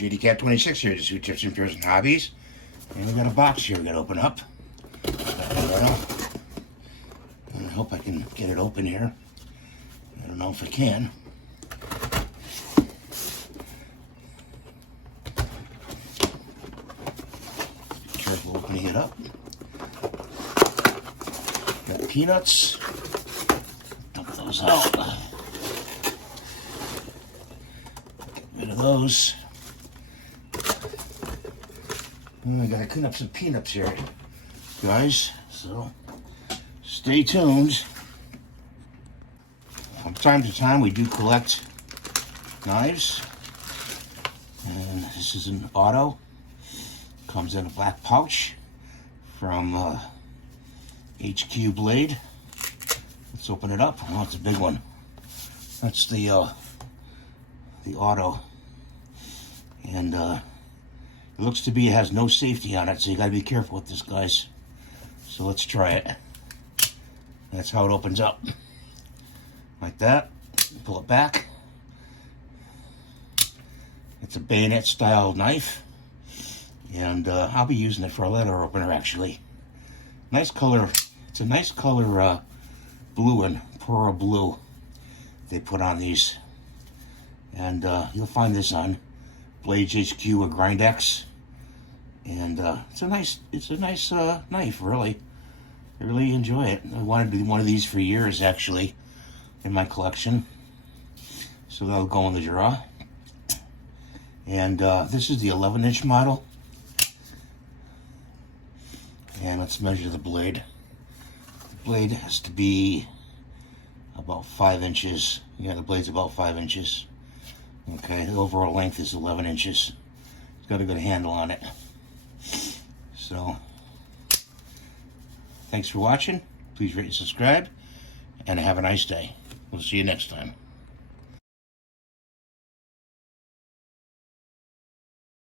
JDCat26 here, just Sweet Tips and Pures and Hobbies. And we got a box here we got to open up. I hope I can get it open here. I don't know if I can. Be careful opening it up. Got peanuts. Dump those out. Get rid of those. I gotta clean up some peanuts here, guys, so stay tuned. From time to time we do collect knives, and this is an auto. Comes in a black pouch from HQ Blade. Let's open it up. Oh, it's a big one. That's the auto, and it looks to be it has no safety on it, so you gotta be careful with this, guys. So let's try it. That's how it opens up. Like that. Pull it back. It's a bayonet style knife. And I'll be using it for a letter opener, actually. Nice color. It's a nice color blue and pearl blue they put on these. And you'll find this on Blades HQ or Grindworx. And it's a nice knife, really. I really enjoy it. I wanted one of these for years, actually, in my collection. So that'll go in the drawer. And this is the 11-inch model. And let's measure the blade. The blade has to be about 5 inches. Yeah, the blade's about 5 inches. Okay, the overall length is 11 inches. It's got a good handle on it. So, thanks for watching. Please rate and subscribe, and have a nice day. We'll see you next time.